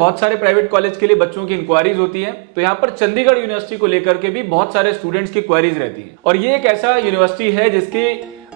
बहुत सारे private college के लिए बच्चों की इंक्वायरीज होती है, तो यहाँ पर चंडीगढ़ यूनिवर्सिटी को लेकर के भी बहुत सारे स्टूडेंट्स की क्वारीज रहती है। और ये एक ऐसा यूनिवर्सिटी है जिसके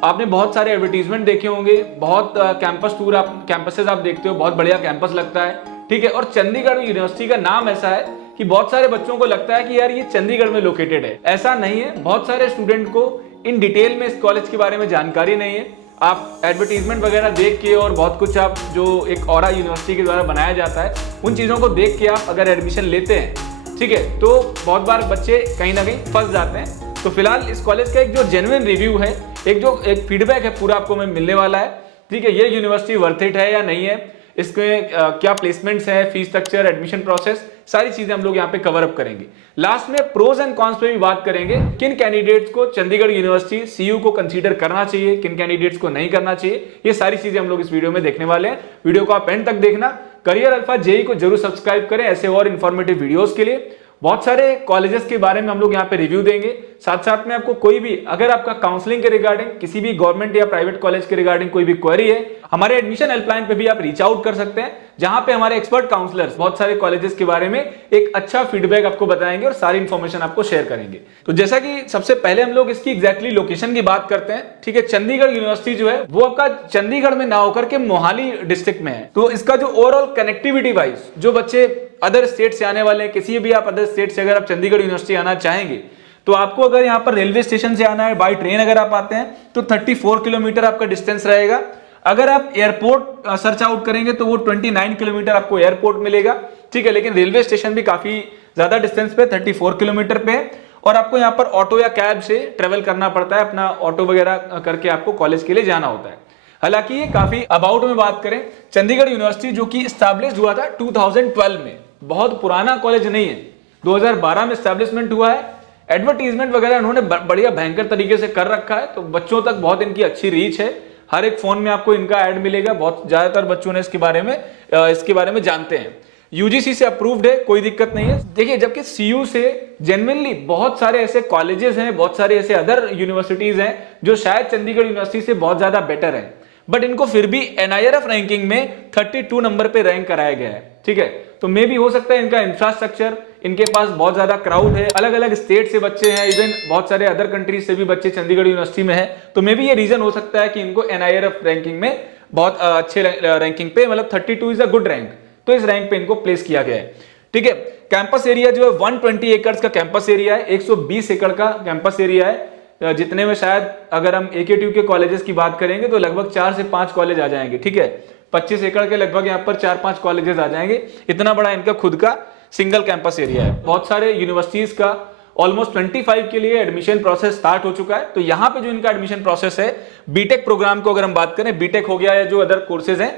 आपने बहुत सारे एडवर्टीजमेंट देखे होंगे, बहुत कैंपस टूर कैंपसेस आप देखते हो, बहुत बढ़िया कैंपस लगता है, ठीक है। और चंडीगढ़ यूनिवर्सिटी का नाम ऐसा है कि बहुत सारे बच्चों को लगता है कि यार ये चंडीगढ़ में लोकेटेड है। ऐसा नहीं है, बहुत सारे स्टूडेंट को इन डिटेल में इस कॉलेज के बारे में जानकारी नहीं है। आप एडवर्टीजमेंट वगैरह देख के और बहुत कुछ आप जो एक ऑरा यूनिवर्सिटी के द्वारा बनाया जाता है उन चीज़ों को देख के आप अगर एडमिशन लेते हैं, ठीक है, तो बहुत बार बच्चे कहीं ना कहीं फंस जाते हैं। तो फिलहाल इस कॉलेज का एक जो जेन्युइन रिव्यू है, एक फीडबैक है पूरा आपको में मिलने वाला है, ठीक है। ये यूनिवर्सिटी वर्थ इट है या नहीं है, इसमें क्या प्लेसमेंट्स है, फीस स्ट्रक्चर, एडमिशन प्रोसेस, सारी चीजें हम लोग यहाँ पे कवर अप करेंगे। लास्ट में प्रोज एंड कॉन्स पे भी बात करेंगे, किन कैंडिडेट्स को चंडीगढ़ यूनिवर्सिटी सीयू को कंसीडर करना चाहिए, किन कैंडिडेट्स को नहीं करना चाहिए, ये सारी चीजें हम लोग इस वीडियो में देखने वाले हैं। वीडियो को आप एंड तक देखना। करियर अल्फा जेई को जरूर सब्सक्राइब करें ऐसे और इन्फॉर्मेटिव वीडियोस के लिए। बहुत सारे कॉलेजेस के बारे में हम लोग यहाँ पे रिव्यू देंगे, साथ साथ में आपको कोई भी अगर आपका काउंसलिंग के रिगार्डिंग किसी भी गवर्नमेंट या प्राइवेट कॉलेज के रिगार्डिंग कोई भी क्वेरी है, हमारे एडमिशन हेल्पलाइन पे भी आप रीच आउट कर सकते हैं, जहां पे हमारे एक्सपर्ट काउंसलर्स बहुत सारे कॉलेजेस के बारे में एक अच्छा फीडबैक आपको बताएंगे और सारी इंफॉर्मेशन आपको शेयर करेंगे। तो जैसा कि सबसे पहले हम लोग इसकी एग्जैक्टली लोकेशन की बात करते हैं, ठीक है। चंडीगढ़ यूनिवर्सिटी जो है वो आपका चंडीगढ़ में ना होकर के मोहाली डिस्ट्रिक्ट में है। तो इसका जो ओवरऑल कनेक्टिविटी वाइज जो बच्चे अदर स्टेट से आने वाले हैं, किसी भी आप अदर स्टेट से अगर आप चंडीगढ़ यूनिवर्सिटी आना चाहेंगे तो आपको अगर यहाँ पर रेलवे स्टेशन से आना है, बाय ट्रेन अगर आप आते हैं तो 34 किलोमीटर आपका डिस्टेंस रहेगा। अगर आप एयरपोर्ट सर्च आउट करेंगे तो वो 29 किलोमीटर आपको एयरपोर्ट मिलेगा, ठीक है। लेकिन रेलवे स्टेशन भी काफी ज्यादा डिस्टेंस पे 34 किलोमीटर पे है और आपको यहाँ पर ऑटो या कैब से ट्रेवल करना पड़ता है, अपना ऑटो वगैरह करके आपको कॉलेज के लिए जाना होता है। हालांकि ये काफी अबाउट में बात करें, चंडीगढ़ यूनिवर्सिटी जो कि स्टैब्लिश हुआ था 2012 में, बहुत पुराना कॉलेज नहीं है, 2012 में स्टैब्लिशमेंट हुआ है। एडवर्टीजमेंट वगैरह उन्होंने बढ़िया भयंकर तरीके से कर रखा है, तो बच्चों तक बहुत इनकी अच्छी रीच है, हर एक फोन में आपको इनका ऐड मिलेगा, बहुत ज्यादातर बच्चों ने इसके बारे में जानते हैं। यूजीसी से अप्रूव्ड है, कोई दिक्कत नहीं है। देखिए, जबकि सीयू से जेन्युइनली बहुत सारे ऐसे कॉलेजेस हैं, बहुत सारे ऐसे अदर यूनिवर्सिटीज हैं जो शायद चंडीगढ़ यूनिवर्सिटी से बहुत ज्यादा बेटर है, बट इनको फिर भी एनआईआरएफ रैंकिंग में 32 नंबर पे रैंक कराया गया है, ठीक है। तो मे भी हो सकता है इनका इंफ्रास्ट्रक्चर, इनके पास बहुत ज्यादा क्राउड है, अलग अलग स्टेट से बच्चे हैं, इवन बहुत सारे अदर कंट्रीज से भी बच्चे चंडीगढ़ यूनिवर्सिटी में है, तो मे भी ये रीजन हो सकता है कि इनको एनआईआरएफ रैंकिंग में बहुत अच्छे रैंकिंग पे, मतलब 32 इज अ गुड रैंक, तो इस रैंक पे इनको प्लेस किया गया है, ठीक है। कैंपस एरिया जो है 120 एकड़ का कैंपस एरिया है, 120 एकड़ का कैंपस एरिया है, जितने में शायद अगर हम एकेटीयू के कॉलेजेस की बात करेंगे तो लगभग 4 से 5 कॉलेज आ जाएंगे, ठीक है। 25 एकड़ के लगभग यहाँ पर 4-5 कॉलेजेस आ जाएंगे, इतना बड़ा इनका खुद का सिंगल कैंपस एरिया है। बहुत सारे यूनिवर्सिटीज का ऑलमोस्ट 25 के लिए एडमिशन प्रोसेस स्टार्ट हो चुका है। तो यहाँ पे जो इनका एडमिशन प्रोसेस है, बीटेक प्रोग्राम को अगर हम बात करें, बीटेक हो गया या जो अदर कोर्सेज हैं,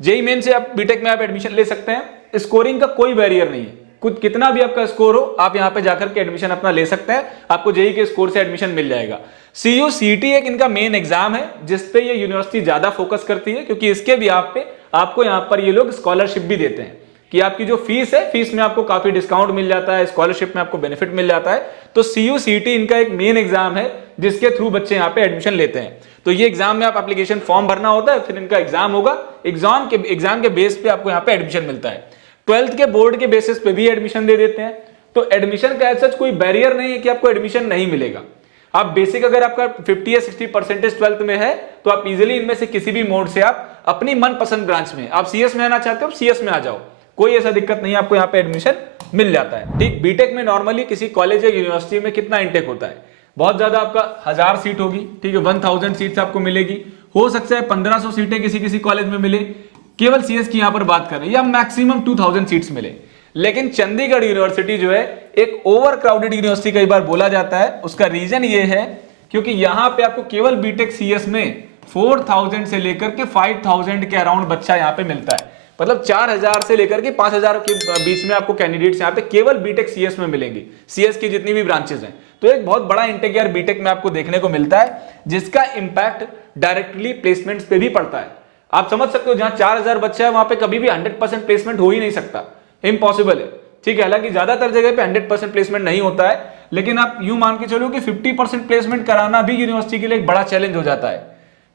जेईई मेन से आप बीटेक में आप एडमिशन ले सकते हैं, स्कोरिंग का कोई बैरियर नहीं है, कुछ कितना भी आपका स्कोर हो आप यहाँ पे जाकर के एडमिशन अपना ले सकते हैं, आपको जेईई के स्कोर से एडमिशन मिल जाएगा। सीयू सीटी एक इनका मेन एग्जाम है जिसपे ये यूनिवर्सिटी ज्यादा फोकस करती है, क्योंकि इसके भी आपको यहाँ पर ये लोग स्कॉलरशिप भी देते हैं कि आपकी जो फीस है, फीस में आपको काफी डिस्काउंट मिल जाता है, स्कॉलरशिप में आपको बेनिफिट मिल जाता है। तो सीयू सीटी इनका एक मेन एग्जाम है जिसके थ्रू बच्चे यहाँ पे एडमिशन लेते हैं। तो ये एग्जाम में आप एप्लीकेशन फॉर्म भरना होता है, फिर इनका एग्जाम होगा, एग्जाम के बेस पे आपको यहाँ पे एडमिशन मिलता है। 12th के बोर्ड के बेसिस पे भी एडमिशन दे देते हैं। तो एडमिशन का ऐसा कोई बैरियर नहीं है कि आपको एडमिशन नहीं मिलेगा। आप बेसिक अगर आपका 50 या 60% 12th में है तो आप इजीली इनमें से किसी भी मोड से आप अपनी मनपसंद ब्रांच में, आप सीएस में आना चाहते हो सीएस में आ जाओ, कोई ऐसा दिक्कत नहीं है, आपको यहाँ पे एडमिशन मिल जाता है, ठीक। बीटेक में नॉर्मली किसी कॉलेज या यूनिवर्सिटी में कितना इंटेक होता है, बहुत ज्यादा आपका 1000 सीट होगी, ठीक है, 1000 सीट्स आपको मिलेगी, हो सकता है 1500 सीटें किसी कॉलेज में मिले, केवल सीएस की यहां पर बात कर रहे हैं, या मैक्सिमम 2000 सीट्स मिले। लेकिन चंडीगढ़ यूनिवर्सिटी जो है एक ओवर क्राउडेड यूनिवर्सिटी कई बार बोला जाता है, उसका रीजन ये है क्योंकि यहां पे आपको केवल बीटेक सीएस में 4000 से लेकर के 5000 के अराउंड बच्चा यहां पे मिलता है, मतलब 4000 से लेकर के 5000 के बीच में आपको कैंडिडेट्स यहां पे केवल बीटेक सीएस में मिलेंगे, सीएस की जितनी भी ब्रांचेस हैं। तो एक बहुत बड़ा इंटेक यार बीटेक में आपको देखने को मिलता है, जिसका इंपैक्ट डायरेक्टली प्लेसमेंट्स पे भी पड़ता है। आप समझ सकते हो, जहां 4000 बच्चा है वहां पे कभी भी 100% प्लेसमेंट हो ही नहीं सकता, इम्पॉसिबल है, ठीक है। हालांकि ज्यादातर जगह पे 100% प्लेसमेंट नहीं होता है, लेकिन आप यूं मान के चलो कि 50% प्लेसमेंट कराना भी यूनिवर्सिटी के लिए एक बड़ा चैलेंज हो जाता है,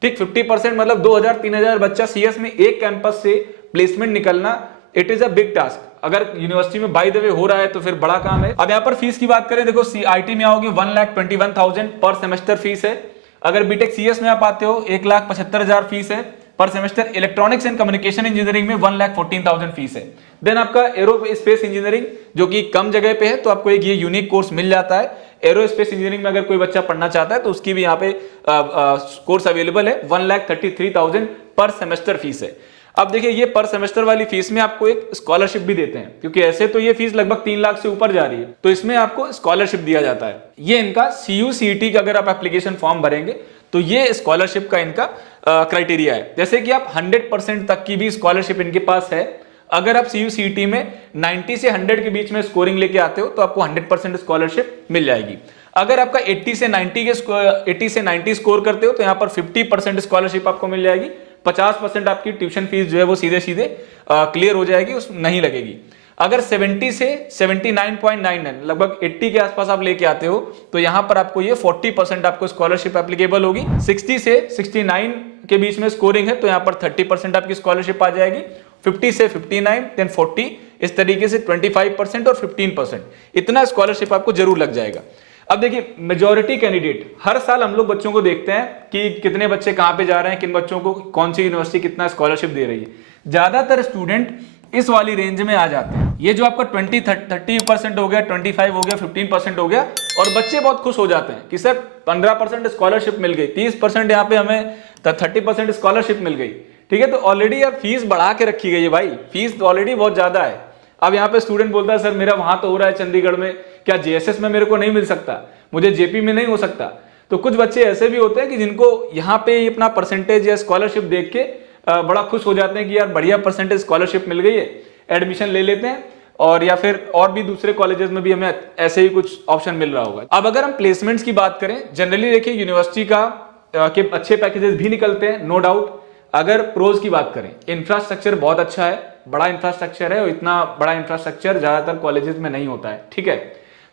ठीक। 50% मतलब 2000-3000 बच्चा सीएस में एक कैंपस से प्लेसमेंट निकलना, it is a big task. अगर यूनिवर्सिटी में बाय द वे हो रहा है तो फिर बड़ा काम है। अब यहाँ पर फीस की बात करें, देखो CIT में आओगे 1,21,000 पर सेमेस्टर फीस है। अगर बीटेक CS में आप आते हो 1,75,000 फीस है पर semester. Electronics and communication engineering में 1,14,000 फीस है। देन आपका एरोस्पेस इंजीनियरिंग जो कि कम जगह पे है, तो आपको एक ये यूनिक कोर्स मिल जाता है। एरोस्पेस इंजीनियरिंग में अगर कोई बच्चा पढ़ना चाहता है तो उसकी भी यहाँ पे कोर्स अवेलेबल है। 1,33,000 पर सेमेस्टर फीस है। अब देखिए, ये पर सेमेस्टर वाली फीस में आपको एक स्कॉलरशिप भी देते हैं, क्योंकि ऐसे तो ये फीस लगभग 3 लाख से ऊपर जा रही है, तो इसमें आपको स्कॉलरशिप दिया जाता है। ये इनका CUCET का अगर आप एप्लीकेशन फॉर्म भरेंगे तो ये स्कॉलरशिप का इनका क्राइटेरिया है। जैसे कि आप 100% तक की भी स्कॉलरशिप इनके पास है। अगर आप CUCET में 90 से 100 के बीच में स्कोरिंग लेके आते हो तो आपको 100% स्कॉलरशिप मिल जाएगी। अगर आपका 80 से 90 स्कोर करते हो तो यहाँ पर 50% स्कॉलरशिप आपको मिल जाएगी। 50% आपकी ट्यूशन फीस जो है वो सीधे सीधे क्लियर हो जाएगी, उस नहीं लगेगी। अगर 70 से 79.99 लगभग 80 के आसपास आप लेके आते हो तो यहां पर आपको ये 40% आपको स्कॉलरशिप एप्लीकेबल होगी। 60 से 69 के बीच में स्कोरिंग है तो यहां पर 30% आपकी स्कॉलरशिप आ जाएगी। 50 से 59 देन 40, इस तरीके से 25% और 15%, इतना स्कॉलरशिप आपको जरूर लग जाएगा। अब देखिए, मेजॉरिटी कैंडिडेट, हर साल हम लोग बच्चों को देखते हैं कि कितने बच्चे कहां पे जा रहे हैं, किन बच्चों को कौन सी यूनिवर्सिटी कितना स्कॉलरशिप दे रही है। ज्यादातर स्टूडेंट इस वाली रेंज में आ जाते हैं। ये जो आपका 30% हो गया, 25 हो गया, 15% हो गया, और बच्चे बहुत खुश हो जाते हैं कि सर 15% स्कॉलरशिप मिल गई, 30% यहाँ पे हमें 30% स्कॉलरशिप मिल गई। ठीक है, तो ऑलरेडी यार फीस बढ़ा के रखी गई है भाई, फीस तो ऑलरेडी बहुत ज्यादा है। अब यहाँ पे स्टूडेंट बोलता है सर मेरा वहां तो हो रहा है चंडीगढ़ में, क्या JSS में मेरे को नहीं मिल सकता, मुझे JP में नहीं हो सकता। तो कुछ बच्चे ऐसे भी होते हैं कि जिनको यहाँ पे अपना परसेंटेज या स्कॉलरशिप देख के बड़ा खुश हो जाते हैं कि यार बढ़िया परसेंटेज स्कॉलरशिप मिल गई है, एडमिशन ले लेते हैं, और या फिर और भी दूसरे कॉलेजेस में भी हमें ऐसे ही कुछ ऑप्शन मिल रहा होगा। अब अगर हम प्लेसमेंट्स की बात करें, जनरली देखिए यूनिवर्सिटी के अच्छे पैकेजेस भी निकलते हैं, नो डाउट। अगर प्रोज की बात करें, इंफ्रास्ट्रक्चर बहुत अच्छा है, बड़ा इंफ्रास्ट्रक्चर है, और इतना बड़ा इंफ्रास्ट्रक्चर ज्यादातर कॉलेजेस में नहीं होता है। ठीक है,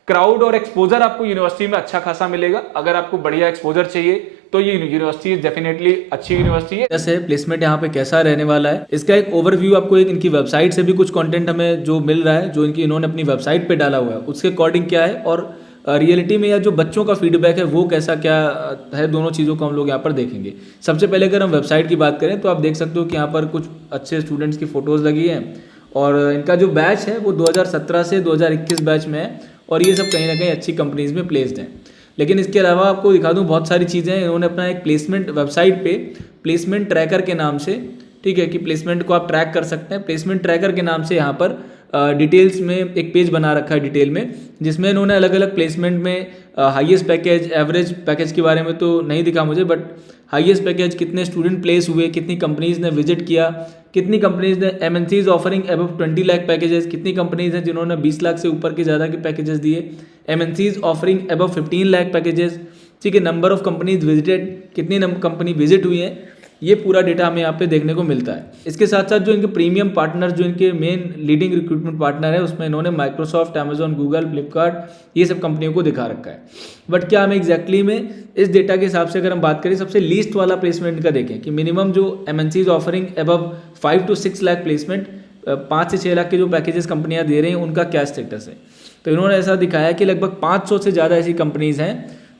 क्राउड और एक्सपोजर आपको यूनिवर्सिटी में अच्छा खासा मिलेगा। अगर आपको बढ़िया एक्सपोजर चाहिए तो ये यूनिवर्सिटी डेफिनेटली अच्छी यूनिवर्सिटी है। जैसे प्लेसमेंट यहाँ पे कैसा रहने वाला है, इसका एक ओवरव्यू आपको एक इनकी वेबसाइट से भी कुछ कंटेंट हमें जो मिल रहा है, जो इन्होंने अपनी वेबसाइट पे डाला हुआ है, उसके अकॉर्डिंग क्या है, और रियलिटी में या जो बच्चों का फीडबैक है वो कैसा क्या है, दोनों चीज़ों को हम लोग यहाँ पर देखेंगे। सबसे पहले अगर हम वेबसाइट की बात करें तो आप देख सकते हो कि यहाँ पर कुछ अच्छे स्टूडेंट्स की फोटोज़ लगी हैं, और इनका जो बैच है वो 2017 से 2021 बैच में है, और ये सब कहीं ना कहीं अच्छी कंपनीज में प्लेस्ड हैं। लेकिन इसके अलावा आपको दिखा दूं बहुत सारी चीज़ें हैं। इन्होंने अपना एक प्लेसमेंट वेबसाइट पे प्लेसमेंट ट्रैकर के नाम से, ठीक है, कि प्लेसमेंट को आप ट्रैक कर सकते हैं, प्लेसमेंट ट्रैकर के नाम से यहाँ पर डिटेल्स में एक पेज बना रखा है डिटेल में, जिसमें इन्होंने अलग अलग प्लेसमेंट में हाईएस्ट पैकेज, एवरेज पैकेज के बारे में तो नहीं दिखा मुझे, बट हाईएस्ट पैकेज, कितने स्टूडेंट प्लेस हुए, कितनी कंपनीज ने विजिट किया, कितनी कंपनीज ने MNCs offering above 20 lakh packages, कितनी कंपनीज हैं जिन्होंने 20 लाख से ऊपर के ज़्यादा के पैकेजेस दिए, MNCs offering above 15 lakh packages, ठीक है, नंबर ऑफ कंपनीज विजिटेड, कितनी कंपनी विजिट हुई हैं, ये पूरा डेटा हमें यहाँ पे देखने को मिलता है। इसके साथ साथ जो इनके प्रीमियम पार्टनर, जो इनके मेन लीडिंग रिक्रूटमेंट पार्टनर है, उसमें इन्होंने माइक्रोसॉफ्ट, अमेजॉन, गूगल, फ्लिपकार्ट, ये सब कंपनियों को दिखा रखा है। बट क्या हमें एग्जैक्टली में इस डेटा के हिसाब से अगर हम बात करें, सबसे लीस्ट वाला प्लेसमेंट का देखें कि मिनिमम जो MNCs offering above 5 to 6 lakh placement, 5 से 6 लाख के जो पैकेजेस कंपनियाँ दे रही हैं, उनका क्या स्टेटस है। तो इन्होंने ऐसा दिखाया कि लगभग 500 से ज़्यादा ऐसी कंपनीज हैं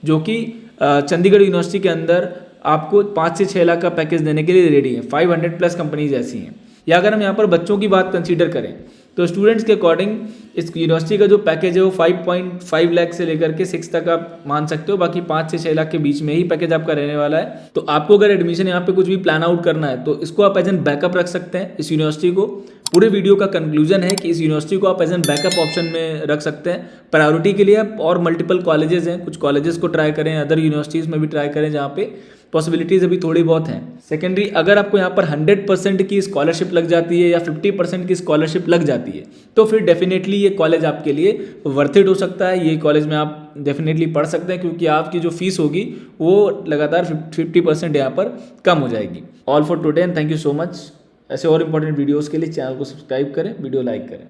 जो कि चंडीगढ़ यूनिवर्सिटी के अंदर आपको 5 से 6 लाख का पैकेज देने के लिए रेडी है। 500 प्लस कंपनीज ऐसी हैं। या अगर हम यहाँ पर बच्चों की बात कंसीडर करें तो स्टूडेंट्स के अकॉर्डिंग इस यूनिवर्सिटी का जो पैकेज है वो 5.5 लाख से लेकर के 6 तक आप मान सकते हो, बाकी 5 से 6 लाख के बीच में ही पैकेज आपका रहने वाला है। तो आपको अगर एडमिशन यहाँ पे कुछ भी प्लान आउट करना है तो इसको आप एज एन बैकअप रख सकते हैं, इस यूनिवर्सिटी को। पूरे वीडियो का कंक्लूजन है कि इस यूनिवर्सिटी को आप एज एन बैकअप ऑप्शन में रख सकते हैं। प्रायोरिटी के लिए आप और मल्टीपल कॉलेजेस हैं, कुछ कॉलेजेस को ट्राई करें, अदर यूनिवर्सिटीज़ में भी ट्राई करें जहाँ पे पॉसिबिलिटीज़ अभी थोड़ी बहुत हैं। सेकेंडरी, अगर आपको यहाँ पर 100% की स्कॉलरशिप लग जाती है या 50% की स्कॉलरशिप लग जाती है तो फिर डेफिनेटली ये कॉलेज आपके लिए वर्थ इट हो सकता है। ये कॉलेज में आप डेफिनेटली पढ़ सकते हैं क्योंकि आपकी जो फीस होगी वो लगातार 50% यहाँ पर कम हो जाएगी। All for today and thank you so much. ऐसे और इंपॉर्टेंट वीडियोज़ के लिए चैनल को सब्सक्राइब करें, वीडियो लाइक करें।